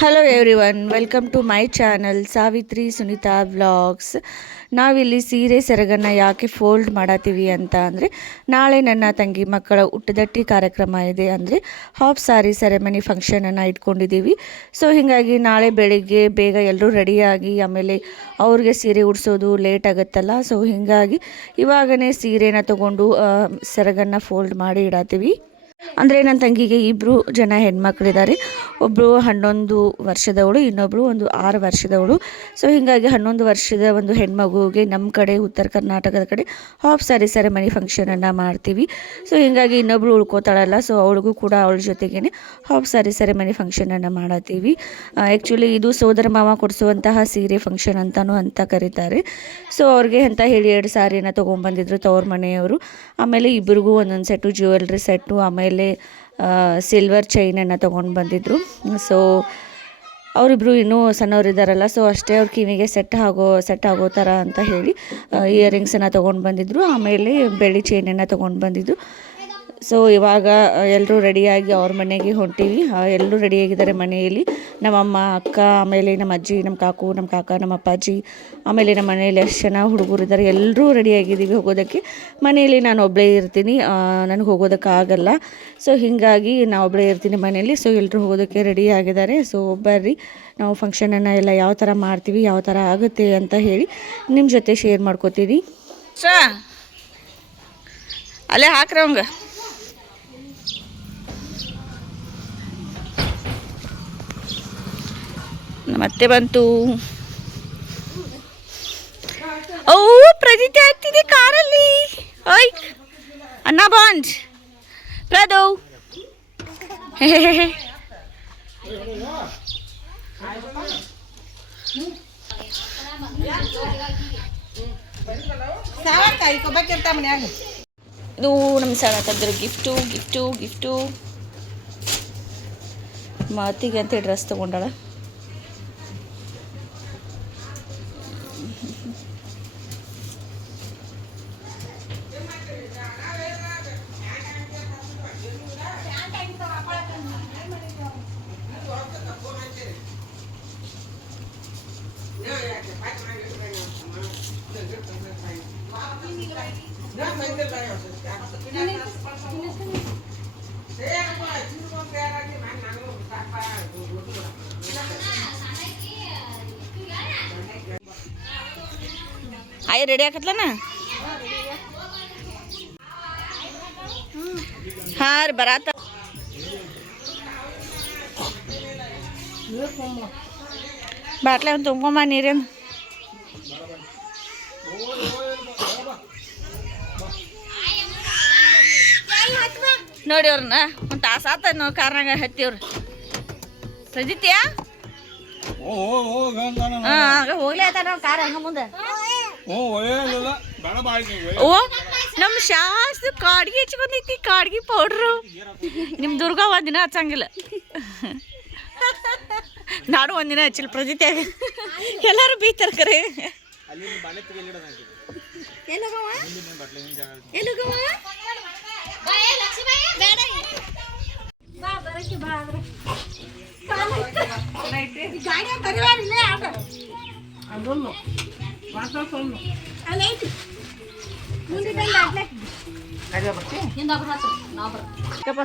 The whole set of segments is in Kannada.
Hello everyone, welcome to my channel Savitri Sunita vlogs. ನಾವಿಲ್ಲಿ ಸೀರೆ ಸೆರಗನ್ನು ಯಾಕೆ ಫೋಲ್ಡ್ ಮಾಡತ್ತೀವಿ ಅಂತ ಅಂದರೆ, ನಾಳೆ ನನ್ನ ತಂಗಿ ಮಕ್ಕಳ ಹುಟ್ಟದಟ್ಟಿ ಕಾರ್ಯಕ್ರಮ ಇದೆ. ಅಂದರೆ ಹಾಫ್ ಸಾರಿ ಸೆರೆಮನಿ ಫಂಕ್ಷನನ್ನು ಇಟ್ಕೊಂಡಿದ್ದೀವಿ. ಸೊ ಹೀಗಾಗಿ ನಾಳೆ ಬೆಳಿಗ್ಗೆ ಬೇಗ ಎಲ್ಲರೂ ರೆಡಿಯಾಗಿ ಆಮೇಲೆ ಅವ್ರಿಗೆ ಸೀರೆ ಉಡಿಸೋದು ಲೇಟ್ ಆಗುತ್ತಲ್ಲ. ಸೊ ಹೀಗಾಗಿ ಇವಾಗನೇ ಸೀರೆನ ತೊಗೊಂಡು ಸೆರಗನ್ನು ಫೋಲ್ಡ್ ಮಾಡಿ ಇಡತ್ತೀವಿ. ಅಂದರೆ ನನ್ನ ತಂಗಿಗೆ 2 ಜನ ಹೆಣ್ಮಕ್ಳಿದ್ದಾರೆ. ಒಬ್ಬಳು 11 ವರ್ಷದವಳು, ಇನ್ನೊಬ್ಬಳು ಒಂದು 6 ವರ್ಷದವಳು. ಸೊ ಹೀಗಾಗಿ 11 ವರ್ಷದ ಒಂದು ಹೆಣ್ಮಗುವಿಗೆ ನಮ್ಮ ಕಡೆ ಉತ್ತರ ಕರ್ನಾಟಕದ ಕಡೆ ಹಾಫ್ ಸಾರಿ ಸೆರೆಮನಿ ಫಂಕ್ಷನನ್ನು ಮಾಡ್ತೀವಿ. ಸೊ ಹೀಗಾಗಿ ಇನ್ನೊಬ್ಳು ಉಳ್ಕೋತಾಳಲ್ಲ, ಸೊ ಅವಳಿಗೂ ಕೂಡ ಅವಳ ಜೊತೆಗೇ ಹಾಫ್ ಸಾರಿ ಸೆರೆಮನಿ ಫಂಕ್ಷನನ್ನು ಮಾಡತ್ತೀವಿ. ಆ್ಯಕ್ಚುಲಿ ಇದು ಸೋದರ ಮಾವ ಕೊಡಿಸುವಂತಹ ಸೀರೆ ಫಂಕ್ಷನ್ ಅಂತ ಕರೀತಾರೆ. ಸೊ ಅವ್ರಿಗೆ ಅಂತ ಹೇಳಿ 2 ಸಾರಿನ ತೊಗೊಂಡ್ಬಂದಿದ್ರು ತವ್ರ ಮನೆಯವರು. ಆಮೇಲೆ ಇಬ್ಬರಿಗೂ ಒಂದೊಂದು ಸೆಟ್ಟು ಜ್ಯುವೆಲ್ರಿ ಸೆಟ್ಟು, ಆಮೇಲೆ ಸಿಲ್ವರ್ ಚೈನನ್ನು ತೊಗೊಂಡು ಬಂದಿದ್ದರು. ಸೊ ಅವರಿಬ್ಬರು ಇನ್ನೂ ಸಣ್ಣವರಿದ್ದಾರಲ್ಲ, ಸೊ ಅಷ್ಟೇ ಅವ್ರ ಕಿವಿಗೆ ಸೆಟ್ ಆಗೋ ಥರ ಅಂತ ಹೇಳಿ ಇಯರಿಂಗ್ಸನ್ನು ತೊಗೊಂಡು ಬಂದಿದ್ದರು. ಆಮೇಲೆ ಬೆಳ್ಳಿ ಚೈನನ್ನು ತೊಗೊಂಡು ಬಂದಿದ್ದರು. ಸೊ ಇವಾಗ ಎಲ್ಲರೂ ರೆಡಿಯಾಗಿ ಅವ್ರ ಮನೆಗೆ ಹೊಂಟೀವಿ. ಎಲ್ಲರೂ ರೆಡಿಯಾಗಿದ್ದಾರೆ ಮನೆಯಲ್ಲಿ. ನಮ್ಮಮ್ಮ, ಅಕ್ಕ, ಆಮೇಲೆ ನಮ್ಮ ಅಜ್ಜಿ, ನಮ್ಮ ಕಾಕು, ನಮ್ಮ ಕಾಕ, ನಮ್ಮ ಅಪ್ಪಾಜಿ, ಆಮೇಲೆ ನಮ್ಮ ಮನೆಯಲ್ಲಿ ಎಷ್ಟು ಜನ ಹುಡುಗರಿದ್ದಾರೆ, ಎಲ್ಲರೂ ರೆಡಿಯಾಗಿದ್ದೀವಿ ಹೋಗೋದಕ್ಕೆ. ಮನೆಯಲ್ಲಿ ನಾನು ಒಬ್ಬಳೇ ಇರ್ತೀನಿ, ನನಗೆ ಹೋಗೋದಕ್ಕಾಗಲ್ಲ. ಸೊ ಹೀಗಾಗಿ ನಾನು ಒಬ್ಬಳೇ ಇರ್ತೀನಿ ಮನೆಯಲ್ಲಿ. ಸೊ ಎಲ್ಲರೂ ಹೋಗೋದಕ್ಕೆ ರೆಡಿ ಆಗಿದ್ದಾರೆ. ಸೊ ಬರ್ರಿ, ನಾವು ಫಂಕ್ಷನನ್ನು ಎಲ್ಲ ಯಾವ ಥರ ಮಾಡ್ತೀವಿ, ಯಾವ ಥರ ಆಗುತ್ತೆ ಅಂತ ಹೇಳಿ ನಿಮ್ಮ ಜೊತೆ ಶೇರ್ ಮಾಡ್ಕೋತೀನಿ. ಅಲ್ಲೇ ಹಾಕ್ರಿ ಅವಂಗ. ಮತ್ತೆ ಬಂತು. ಓ ಪ್ರಜಿತೆ ಆಗ್ತಿದೆ ಕಾರಲ್ಲಿ. ಓಯ್ ಅಣ್ಣ ಬಾಂಡ್ ಪ್ರದೋ. ಇದು ನಮ್ಮ ಸಣ್ಣ ತಂದರು ಗಿಫ್ಟು ಮಾತಿಗೆ ಅಂತ ಡ್ರೆಸ್ ತೊಗೊಂಡಾಳ. ಆಯ್ ರೆಡಿ ಆಗತ್ಲನ? ಹಾಂ ರೀ ಬರಾತ. ಬಾಟ್ಲೆ ಒಂದು ತುಂಬ್ಕೊಂಬ ನೀರೇನು. ನೋಡಿ ಅವ್ರನ್ನ ಒಂದು ತಾಸು ಆತ ನಾವು ಕಾರ್ನಾಗ ಹತ್ತಿವ್ರು. ಸಜಿತ್ಯಾ ಹಾಂ ಹೋಗ್ಲಿ ಆಯ್ತ ನಾವು ಕಾರ್ ಹಂಗ ಮುಂದೆ. ಓ ನಮ್ಮ ಶಾಸ್ತ್ರ ಕಾಡ್ಗಿ ಹಚ್ಕೊಂಡೈತಿ, ಕಾಡ್ಗಿ ಪೌಡ್ರು. ನಿಮ್ಮ ದುರ್ಗಾ ಒಂದಿನ ಹಚ್ಚಂಗಿಲ್ಲ, ನಾಡು ಒಂದಿನ ಹಚ್ಚಿಲ್ಲ. ಪ್ರಜಿತ್ಯಾಗ ಎಲ್ಲರೂ ಬೀತಾರ ಕರೆ.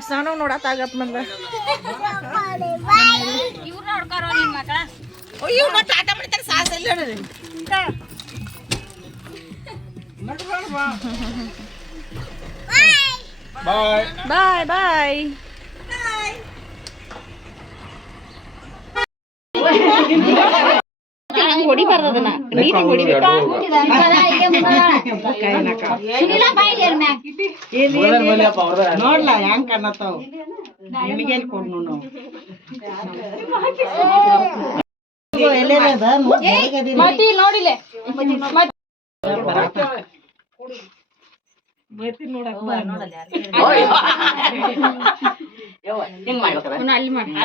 ಸ್ನಾನ ನೋಡತ್ತಾಗತ್ ಮೊದ್ಲ. ಬಾಯ್ ಬಾಯ್. ಹೊಡಿಬಾರ್ದು ಅದನ್ನ, ನೀಟಾಗಿ ಹೊಡಿಬೇಕಾ. ನೋಡ್ಲ ಹೆಂಗ್ ಕಾಣತ್ತಾವ ನಿಮಗೆ ಕೊಡ್ ನೋಡಿಲೆ ಅಲ್ಲಿ ಮಾಡಿ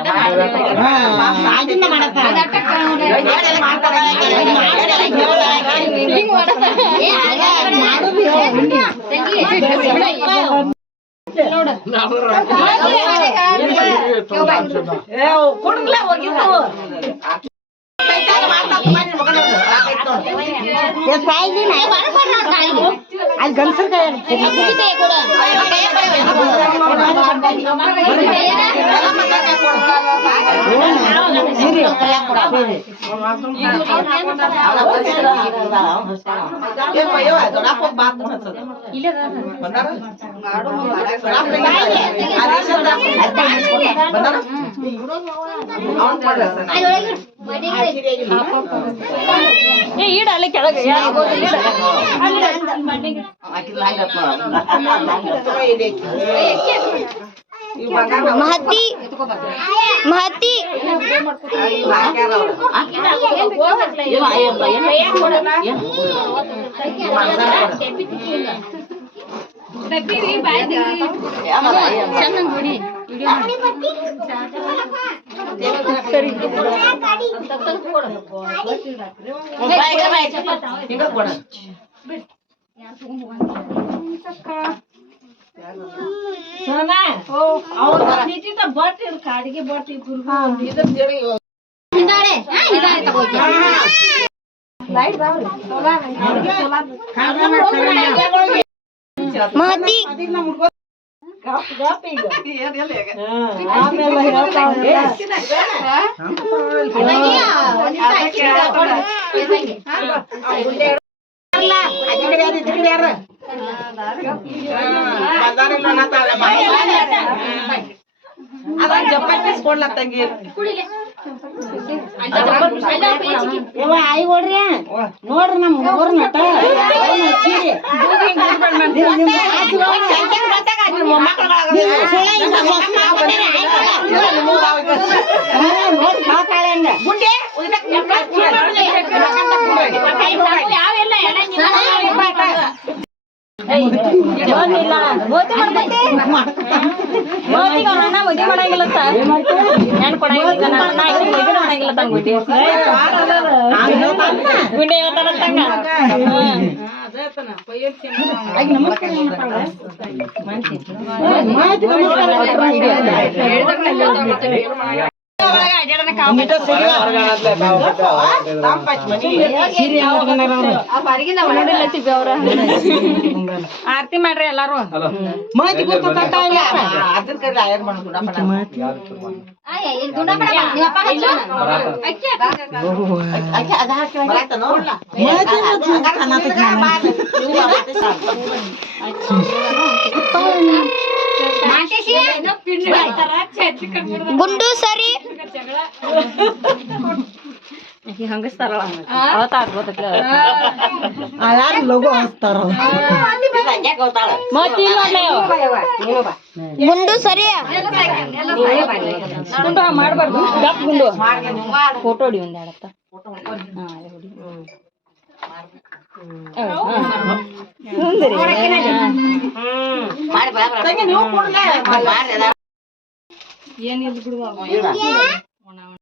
ಕೊಡ್ಲ ಹೋಗಿದ್ದು ಅಲ್ಲಿ ಗಂಡಸರ ಈಡ ಅಲ್ಲೇ ಕೆಳಗೆ ಮಹತಿ ಮಹತಿ ಕಾಡಿಗೆ ಬಟ್ಟಿ ಮಹತಿ ತಂಗಿ ಆಯಿ ಓಡ್ರಿ ನೋಡ್ರಿ ನಮ್ ಹುಡುಗರ್ ನಟ ಮದುವೆ ಮಾಡಂಗಿಲ್ಲ ಸರ್ ನಾನು ಕೊಡಂಗಿಲ್ಲ ಮಾಡಂಗಿಲ್ಲ ತಂಗುಟ್ಟಿ ಗುಂಡೆ ಹೇಳ್ತಾರ ತಂಗ ಆರತಿ ಮಾಡ್ರಿ ಎಲ್ಲಾರು ಗುಂಡು ಸರಿ ಹಂಗಸ್ತಾರ ಅವತ್ತ ಆಗ್ಬೋದ ಲಗು ಹಸ್ತಾರ ಗುಂಡು ಸರಿ ಗುಂಡು ಮಾಡ್ಬಾರ್ದು ಗಪ್ ಗುಂಡು ಫೋಟೋ ಹೊಡಿ ಒಂದ್ ಹೇಳತ್ತ ಏನಿಲ್ಲ ಬಿಡುವ